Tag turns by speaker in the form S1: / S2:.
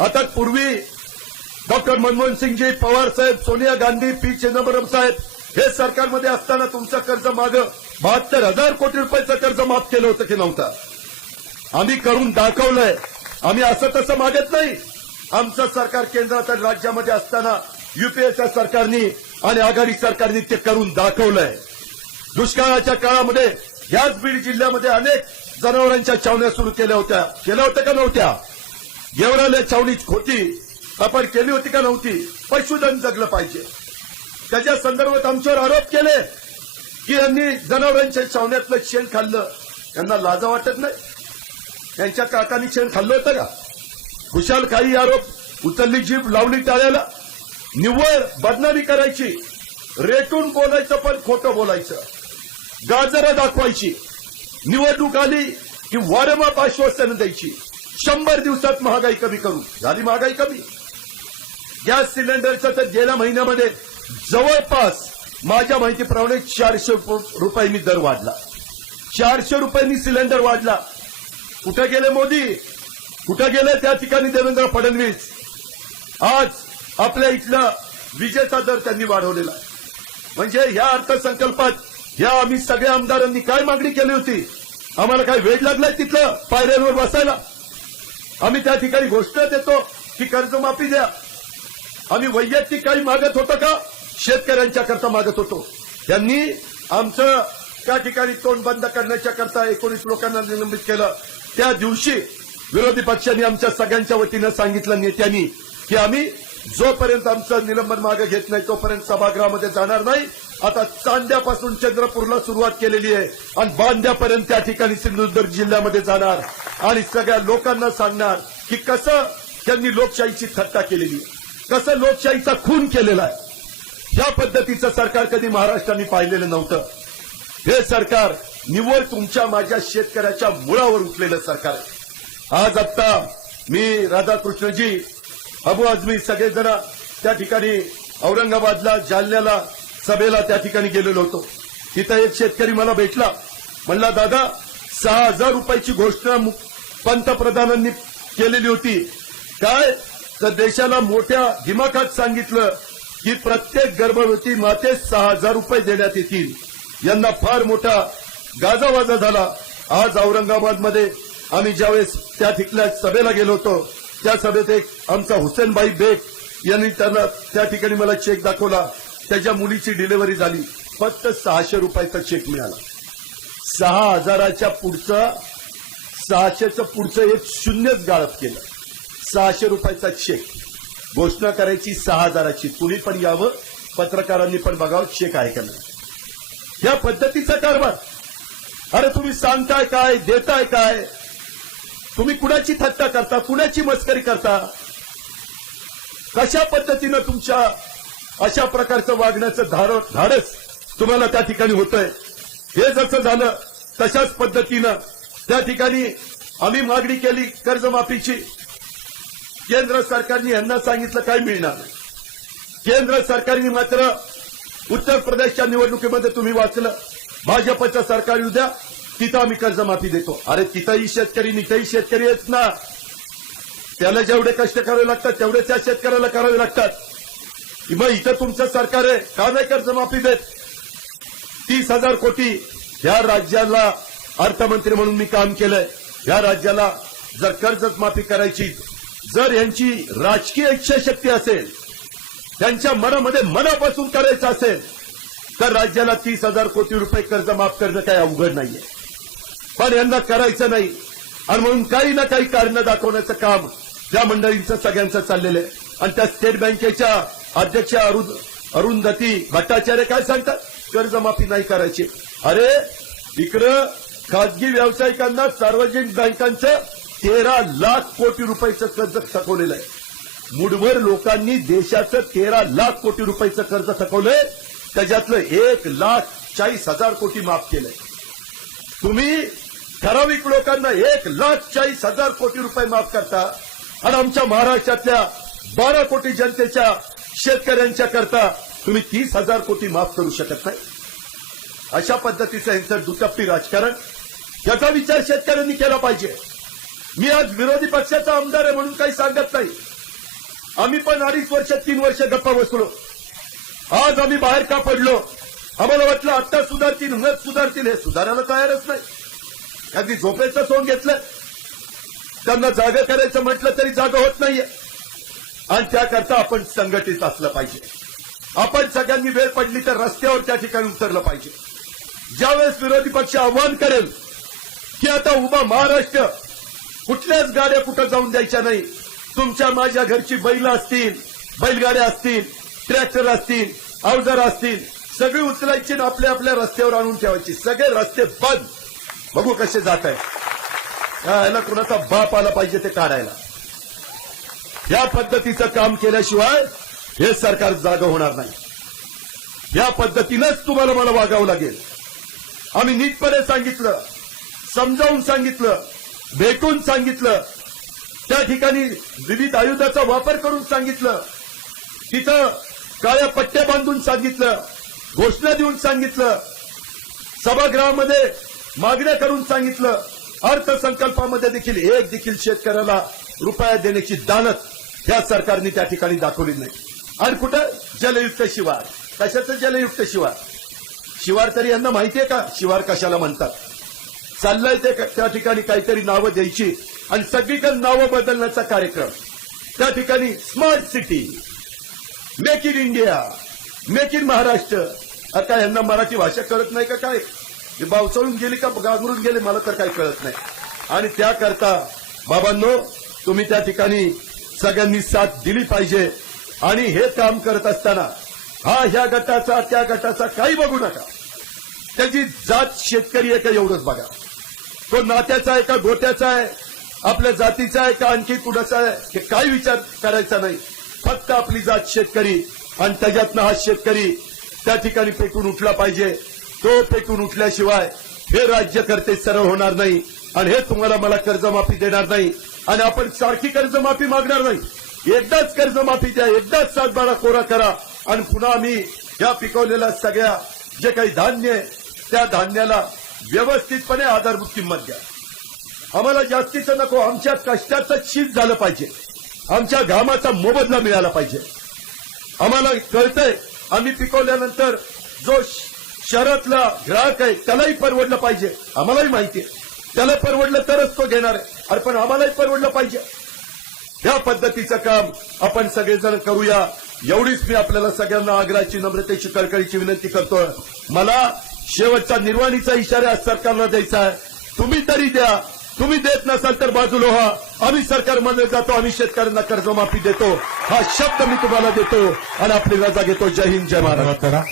S1: आता पूर्वी डॉक्टर मनमोहन सिंगजी पवार साहेब सोनिया गांधी पी चिदंबरम साहेब हे सरकारमध्ये असताना तुमचं कर्ज माग बहात्तर हजार कोटी रुपयाचं कर्ज माफ केलं होतं की नव्हतं? आम्ही करून दाखवलंय. आम्ही असं तसं मागत नाही. आमचं सरकार केंद्रात आणि राज्यामध्ये असताना युपीएच्या सरकारनी आणि आघाडी सरकारनी ते करून दाखवलंय. दुष्काळाच्या काळामध्ये याच बीड जिल्ह्यामध्ये अनेक जनावरांच्या छावण्या सुरू केल्या होत्या. केल्या होत्या का नव्हत्या? गेवराल्या छावणी खोटी आपण केली होती का नव्हती? पशुधन जगलं पाहिजे. त्याच्या संदर्भात आमच्यावर आरोप केले की यांनी जनावरांच्या छावण्यातलं शेण खाल्लं. त्यांना लाजा वाटत नाही? त्यांच्या काकांनी शेण खाल्लं होतं का? खुशाल काही आरोप उचलली जीभ लावली टाळ्याला. निव्वळ बदनामी करायची रेटून बोलायचं पण खोटं बोलायचं. गाजरं दाखवायची निवडणूक आली की वारंवार आश्वासनं द्यायची. शंभर दिवसात महागाई कमी करू झाली महागाई कमी. गॅस सिलेंडरचा तर गेल्या महिन्यामध्ये जवळपास माझ्या माहितीप्रमाणे चारशे रुपये मी दर वाढला. चारशे रुपयांनी सिलेंडर वाढला. कुठे गेले मोदी? कुठे गेले त्या ठिकाणी देवेंद्र फडणवीस? आज आपल्या इथला विजेचा दर त्यांनी वाढवलेला म्हणजे या अर्थसंकल्पात या आम्ही सगळ्या आमदारांनी काय मागणी केली होती? आम्हाला काय वेळ लागलाय तिथलं? पायऱ्यांवर बसायला? आम्ही त्या ठिकाणी घोषणा देतो की कर्जमाफी द्या. आम्ही वैयक्तिक काही मागत होतो का? शेतकऱ्यांच्या करता मागत होतो. त्यांनी आमचं त्या ठिकाणी तोंड बंद करण्याच्या करता एकोणीस लोकांना निलंबित केलं. त्या दिवशी विरोधी पक्षांनी आमच्या सगळ्यांच्या वतीनं सांगितलं नेत्यांनी की आम्ही जोपर्यंत आमचं निलंबन मागे घेत नाही तोपर्यंत सभागृहामध्ये जाणार नाही. आता चांद्यापासून चंद्रपूरला सुरुवात केलेली आहे आणि बांद्यापर्यंत त्या ठिकाणी सिंधुदुर्ग जिल्ह्यामध्ये जाणार. आणि सगळ्या लोकांना सांगणार की कसं त्यांनी लोकशाहीची थट्टा केलेली कसं लोकशाहीचा खून केलेला आहे. या पद्धतीचं सरकार कधी महाराष्ट्राने पाहिलेलं नव्हतं. हे सरकार निव्वळ तुमच्या माझ्या शेतकऱ्याच्या मुळावर उठलेलं सरकार आहे. आज आत्ता मी राधाकृष्णजी अबू आजमी सगळेजण त्या ठिकाणी औरंगाबादला जालन्याला सभेला त्या ठिकाणी गेलेलो होतो. तिथं एक शेतकरी मला भेटला. म्हणला दादा सहा हजार रुपयाची घोषणा पंतप्रधानांनी केलेली होती. काय? तर देशाला मोठ्या दिमाखात सांगितलं की प्रत्येक गर्भवती मातेस सहा हजार रुपये देण्यात येतील. यांना फार मोठा गाजावाजा झाला. आज औरंगाबादमध्ये आम्ही ज्यावेळेस त्या ठिकल्या सभेला गेलो होतो त्या सभेत एक आमचा हुसेनबाई बेग यांनी त्यांना त्या ठिकाणी मला चेक दाखवला. त्याच्या मुलीची डिलिव्हरी झाली. फक्त सहाशे रुपयाचा चेक मिळाला. सहा हजाराच्या पुढचं सहाशेचं पुढचं एक शून्यच गाळप केलं. सहाशे रुपयाचा चेक घोषणा करायची सहा हजाराची. कुणी पण यावं पत्रकारांनी पण बघावं चेक आहे का नाही. या पद्धतीचा कारभार. अरे तुम्ही सांगताय काय देताय काय? तुम्ही कुणाची थट्टा करता कुणाची मस्करी करता? कशा पद्धतीनं तुमच्या अशा प्रकारचं वागण्याचं धार धाडस तुम्हाला त्या ठिकाणी होतंय? हे जसं झालं तशाच पद्धतीनं त्या ठिकाणी आम्ही मागणी केली कर्जमाफीची. केंद्र सरकारने यांना सांगितलं काय मिळणार केंद्र सरकारने मात्र उत्तर प्रदेशच्या निवडणुकीमध्ये तुम्ही वाचलं. भाजपचं सरकार येऊ द्या तिथं आम्ही कर्जमाफी देतो. अरे तिथंही शेतकरी निथंही शेतकरी आहेत ना. त्याला जेवढे कष्ट करावे लागतात तेवढे त्या शेतकऱ्याला करावे लागतात. मग इथं तुमचं सरकार आहे का नाही कर्जमाफी देत? तीस हजार कोटी या राज्याला अर्थमंत्री म्हणून मी काम केलंय. या राज्याला जर कर्जत माफी करायची जर यांची राजकीय इच्छाशक्ती असेल त्यांच्या मनामध्ये मनापासून करायचं असेल तर राज्याला तीस हजार कोटी रुपये कर्ज माफ करणं काही अवघड नाहीये. पण यांना करायचं नाही. आणि म्हणून काही ना काही कारण दाखवण्याचं काम त्या मंडळींचं सगळ्यांचं चाललेलं आहे. आणि त्या स्टेट बँकेच्या अध्यक्ष अरुण अरुंधती भट्टाचार्य काय सांगतात? कर्जमाफी नाही करायची. अरे इकडं खाजगी व्यावसायिकांना सार्वजनिक बँकांचं तेरा लाख कोटी रुपयाचं कर्ज थकवलेलं आहे. मुठभर लोकांनी देशाचं तेरा लाख कोटी रुपयाचं कर्ज थकवलंय. त्याच्यातलं एक लाख चाळीस हजार कोटी माफ केलंय. तुम्ही ठराविक लोकांना एक लाख चाळीस हजार कोटी रुपये माफ करता आणि आमच्या महाराष्ट्रातल्या बारा कोटी जनतेच्या शेतकऱ्यांच्या करता तुम्ही तीस हजार कोटी माफ करू शकत नाही. अशा पद्धतीचं यांचं दुटप्पी राजकारण याचा विचार शेतकऱ्यांनी केला पाहिजे. मी आज विरोधी पक्षाचा आमदार आहे म्हणून काही सांगत नाही. आम्ही पण अडीच वर्ष तीन वर्ष गप्पा बसलो. आज आम्ही बाहेर का पडलो? आम्हाला वाटलं आता सुधारतील उन्हात सुधारतील. हे सुधारायला तयारच नाही. अगदी झोपेचं सोंग घेतलं. त्यांना जागा करायचं म्हटलं तरी जागा होत नाहीये. आणि त्याकरता आपण संघटित असलं पाहिजे. आपण सगळ्यांनी वेळ पडली तर रस्त्यावर त्या ठिकाणी उतरलं पाहिजे. ज्यावेळेस विरोधी पक्ष आव्हान करेल की आता उभा महाराष्ट्र. कुठल्याच गाड्या कुठं जाऊन द्यायच्या नाही. तुमच्या माझ्या घरची बैल असतील बैलगाड्या असतील ट्रॅक्टर असतील अवजार असतील सगळी उचलायची आणि आपल्या आपल्या रस्त्यावर आणून ठेवायची. सगळे रस्ते बंद. बघू कसे जात आहे याला कुणाचा बाप आला पाहिजे ते काढायला. या पद्धतीचं काम केल्याशिवाय हे सरकार जागा होणार नाही. या पद्धतीनंच तुम्हाला मला वागावं लागेल. आम्ही नीटपणे सांगितलं. समजावून सांगितलं भेटून सांगितलं त्या ठिकाणी विविध आयुधाचा वापर करून सांगितलं तिथं काळ्या पट्ट्या बांधून सांगितलं घोषणा देऊन सांगितलं सभागृहामध्ये मागण्या करून सांगितलं अर्थसंकल्पामध्ये देखील एक देखील शेतकऱ्याला रुपया देण्याची दानत या सरकारने त्या ठिकाणी दाखवली नाही. आणि कुठं? जलयुक्त शिवार. कशाचं जलयुक्त शिवार? शिवार तरी यांना माहितीये का? शिवार कशाला म्हणतात? चाललंय ते त्या ठिकाणी काहीतरी नावं द्यायची. आणि सगळीकडे नावं बदलण्याचा कार्यक्रम. त्या ठिकाणी smart city make in India make in Maharashtra आता यांना मराठी भाषा कळत नाही का काय? हे बावचळून गेली का गांगरून गेले मला तर काही कळत नाही. आणि त्याकरता बाबांनो तुम्ही त्या ठिकाणी सगळ्यांनी साथ दिली पाहिजे. आणि हे काम करत असताना हा ह्या गटाचा त्या गटाचा काही बघू नका. त्याची जात शेतकरी आहे का एवढंच बघा. तो नात्याचा आहे का गोट्याचा आहे? आपल्या जातीचा आहे का आणखी कुणाचा आहे? हे काही विचार करायचा नाही. फक्त आपली जात शेतकरी आणि त्याच्यातनं हा शेतकरी त्या ठिकाणी पेटून उठला पाहिजे. तो पेटून उठल्याशिवाय हे राज्यकर्ते सरळ होणार नाही आणि हे तुम्हाला मला कर्जमाफी देणार नाही आणि आपण सारखी कर्जमाफी मागणार नाही. एकदाच कर्जमाफी द्या एकदाच सातबारा कोरा करा आणि पुन्हा आम्ही या पिकवलेल्या सगळ्या जे काही धान्य आहे त्या धान्याला व्यवस्थितपणे आधारभूत किंमत द्या. आम्हाला जास्तीचं नको आमच्या कष्टाचं शीत झालं पाहिजे. आमच्या घामाचा मोबदला मिळाला पाहिजे. आम्हाला कळतंय आम्ही पिकवल्यानंतर जो शहरातला ग्राहक आहे त्यालाही परवडलं पाहिजे. आम्हालाही माहिती आहे. त्याला परवडलं तरच तो घेणार आहे. अरे पण आम्हालाही परवडलं पाहिजे. या पद्धतीचं काम आपण सगळेजण करूया. एवढीच मी आपल्याला सगळ्यांना आग्रहाची नम्रतेची कळकळीची विनंती करतोय. मला शेवटचा निर्वाणीचा इशारा सरकारला द्यायचा आहे. तुम्ही तरी द्या. तुम्ही देत नसाल तर बाजूला व्हा. आम्ही सरकारमध्ये जातो आम्ही शेतकऱ्यांना कर्जमाफी देतो. हा शब्द मी तुम्हाला देतो आणि आपली रजा घेतो. जय हिंद जय
S2: महाराज करा.